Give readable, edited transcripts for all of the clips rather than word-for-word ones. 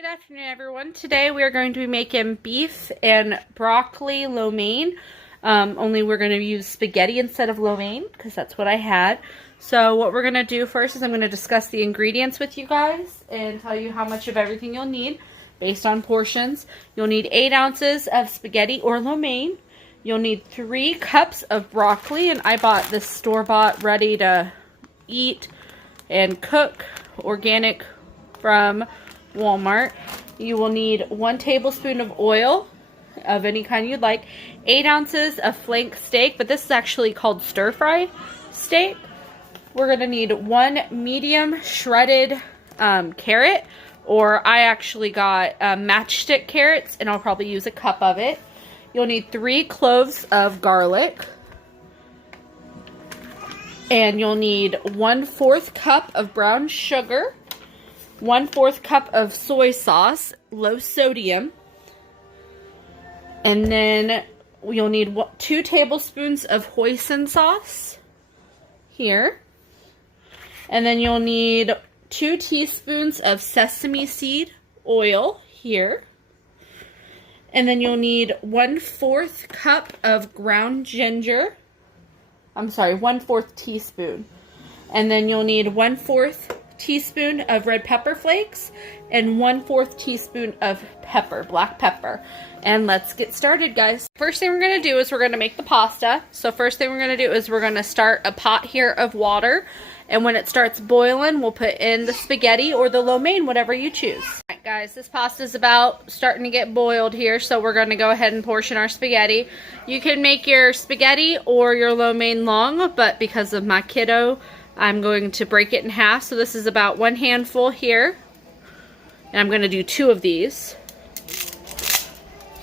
Good afternoon, everyone. Today we are going to be making beef and broccoli lo mein. Only we're going to use spaghetti instead of lo mein because that's what I had. So what we're going to do first is I'm going to discuss the ingredients with you guys and tell you how much of everything you'll need based on portions. You'll need 8 ounces of spaghetti or lo mein. You'll need 3 cups of broccoli, and I bought this store-bought ready to eat and cook organic from Walmart. You will need 1 tablespoon of oil of any kind you'd like, 8 ounces of flank steak, but this is actually called stir fry steak. We're going to need 1 medium shredded carrot, or I actually got matchstick carrots, and I'll probably use a cup of it. You'll need 3 cloves of garlic, and you'll need 1/4 cup of brown sugar, 1/4 cup of soy sauce, low sodium, and then you'll need 2 tablespoons of hoisin sauce here, and then you'll need 2 teaspoons of sesame seed oil here, and then you'll need 1/4 cup of ground ginger. I'm sorry, 1/4 teaspoon, and then you'll need 1/4 teaspoon of red pepper flakes and 1/4 teaspoon of pepper, black pepper. And let's get started, guys. First thing we're going to do is we're going to make the pasta. So first thing we're going to do is we're going to start a pot here of water, and when it starts boiling, we'll put in the spaghetti or the lo mein, whatever you choose. Alright guys, this pasta is about starting to get boiled here, so we're going to go ahead and portion our spaghetti. You can make your spaghetti or your lo mein long, but because of my kiddo, I'm going to break it in half. So this is about 1 handful here, and I'm going to do 2 of these.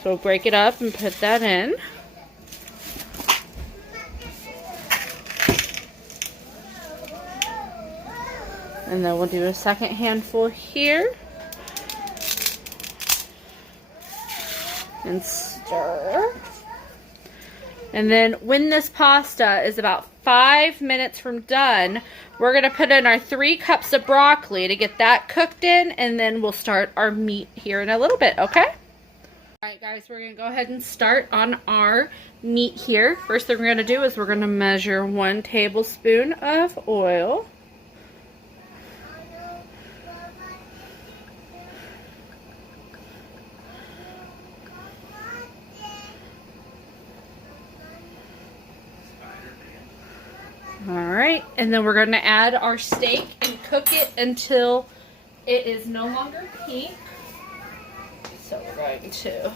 So break it up and put that in. And then we'll do a second handful here. And stir. And then when this pasta is about 5 minutes from done, we're going to put in our 3 cups of broccoli to get that cooked in, and then we'll start our meat here in a little bit, okay? Alright guys, we're going to go ahead and start on our meat here. First thing we're going to do is we're going to measure 1 tablespoon of oil. Alright, and then we're going to add our steak and cook it until it is no longer pink. So we're going to,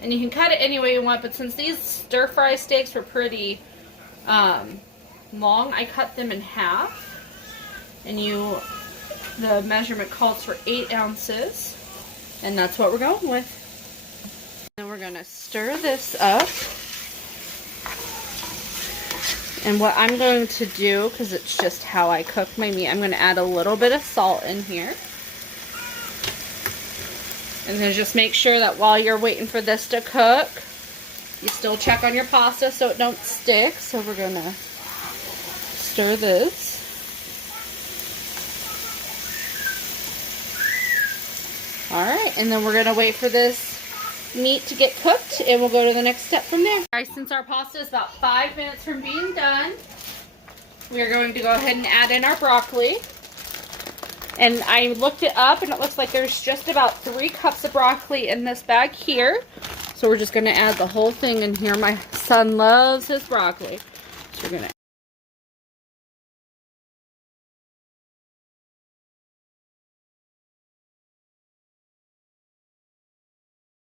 and you can cut it any way you want, but since these stir fry steaks were pretty long, I cut them in half. And the measurement calls for 8 ounces, and that's what we're going with. And we're going to stir this up. And what I'm going to do, because it's just how I cook my meat, I'm going to add a little bit of salt in here. And then just make sure that while you're waiting for this to cook, you still check on your pasta so it don't stick. So we're going to stir this. Alright, and then we're going to wait for this meat to get cooked, and we'll go to the next step from there. Alright, since our pasta is about 5 minutes from being done, we are going to go ahead and add in our broccoli. And I looked it up, and it looks like there's just about 3 cups of broccoli in this bag here. So we're just going to add the whole thing in here. My son loves his broccoli. So we're going to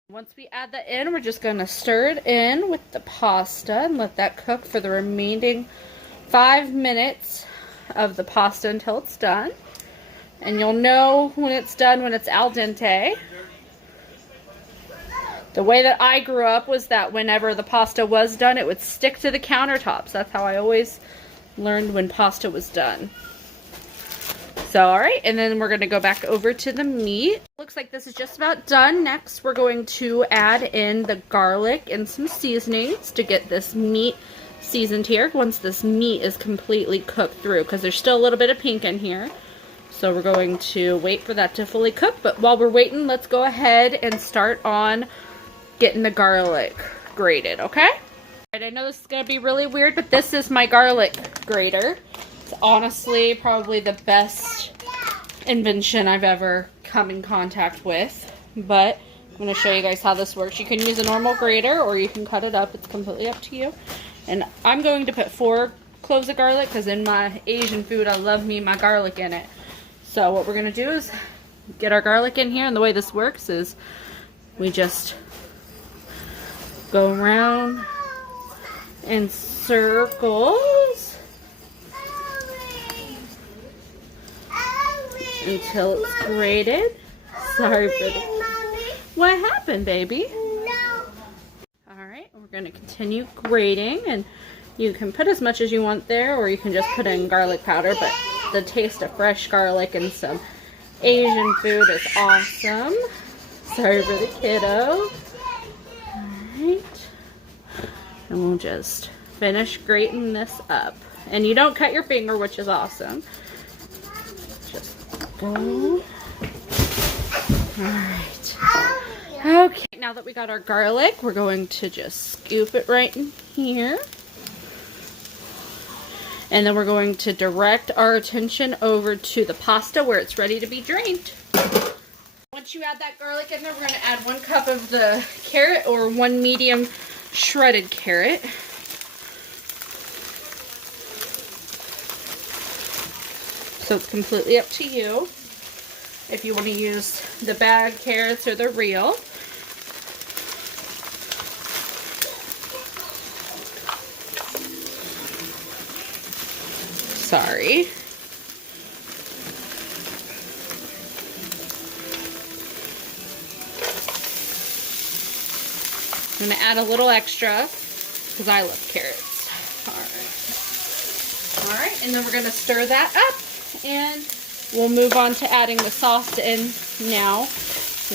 once we add that in, we're just going to stir it in with the pasta and let that cook for the remaining 5 minutes of the pasta until it's done. And you'll know when it's done when it's al dente. The way that I grew up was that whenever the pasta was done, it would stick to the countertops. That's how I always learned when pasta was done. So, alright, and then we're going to go back over to the meat. Looks like this is just about done. Next, we're going to add in the garlic and some seasonings to get this meat seasoned here once this meat is completely cooked through, because there's still a little bit of pink in here. So we're going to wait for that to fully cook, but while we're waiting, let's go ahead and start on getting the garlic grated, okay? I know this is gonna be really weird, but this is my garlic grater. It's honestly probably the best invention I've ever come in contact with, but I'm gonna show you guys how this works. You can use a normal grater or you can cut it up. It's completely up to you. And I'm going to put 4 cloves of garlic because in my Asian food, I love me my garlic in it. So what we're gonna do is get our garlic in here, and the way this works is we just go around in circles until it's grated. Sorry for the... What happened, baby? Alright, we're gonna continue grating, and you can put as much as you want there, or you can just put in garlic powder, but the taste of fresh garlic and some Asian food is awesome. Sorry for the kiddo. Alright. And we'll just finish grating this up. And you don't cut your finger, which is awesome. Just go. Alright. Okay, now that we got our garlic, we're going to just scoop it right in here. And then we're going to direct our attention over to the pasta where it's ready to be drained. Once you add that garlic in there, we're going to add 1 cup of the carrot or 1 medium shredded carrot. So it's completely up to you if you want to use the bag carrots or the real. Sorry. I'm going to add a little extra because I love carrots. Alright, and then we're going to stir that up, and we'll move on to adding the sauce in now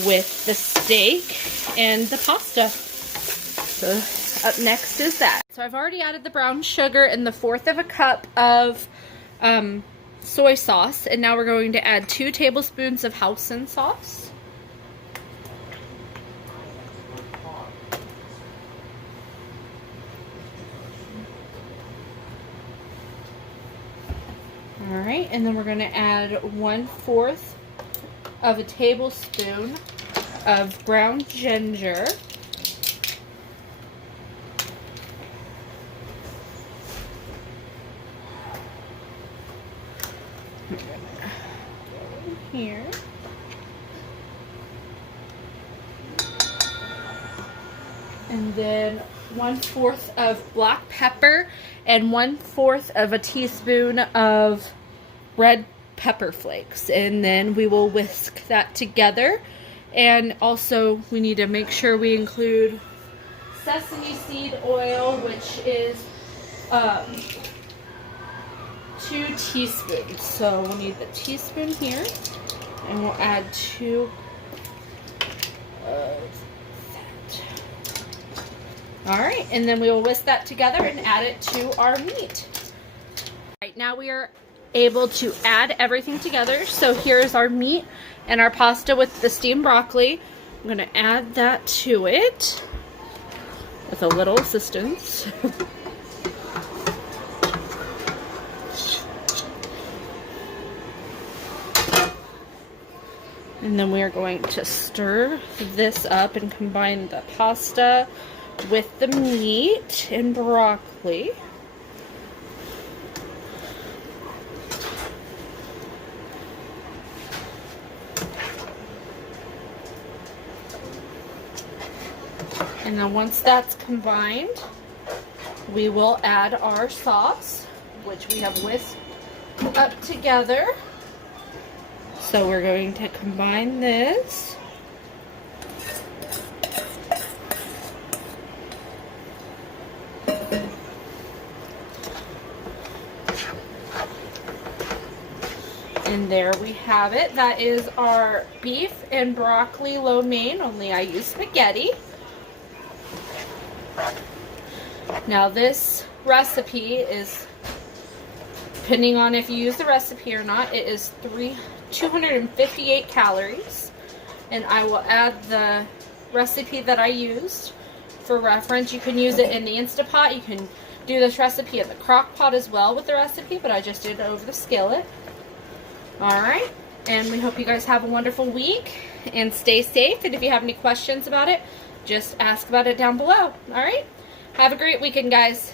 with the steak and the pasta. So up next is that. So I've already added the brown sugar and the 1/4 of a cup of soy sauce, and now we're going to add 2 tablespoons of hoisin sauce. Alright, and then we're going to add 1/4 of a tablespoon of ground ginger. Here. And then 1/4 of black pepper and 1/4 of a teaspoon of red pepper flakes. And then we will whisk that together. And also we need to make sure we include sesame seed oil, which is 2 teaspoons. So we'll need the teaspoon here, and we'll add 2 of that. Alright, and then we will whisk that together and add it to our meat. Right, now we are able to add everything together. So here's our meat and our pasta with the steamed broccoli. I'm going to add that to it with a little assistance. And then we are going to stir this up and combine the pasta with the meat and broccoli. And then once that's combined, we will add our sauce, which we have whisked up together. So we're going to combine this. And there we have it. That is our beef and broccoli lo mein, only I use spaghetti. Now this recipe is, depending on if you use the recipe or not, it is 3 258 calories. And I will add the recipe that I used for reference. You can use it in the Instapot. You can do this recipe in the crock pot as well with the recipe, but I just did it over the skillet. Alright, and we hope you guys have a wonderful week and stay safe. And if you have any questions about it, just ask about it down below. Alright, have a great weekend, guys.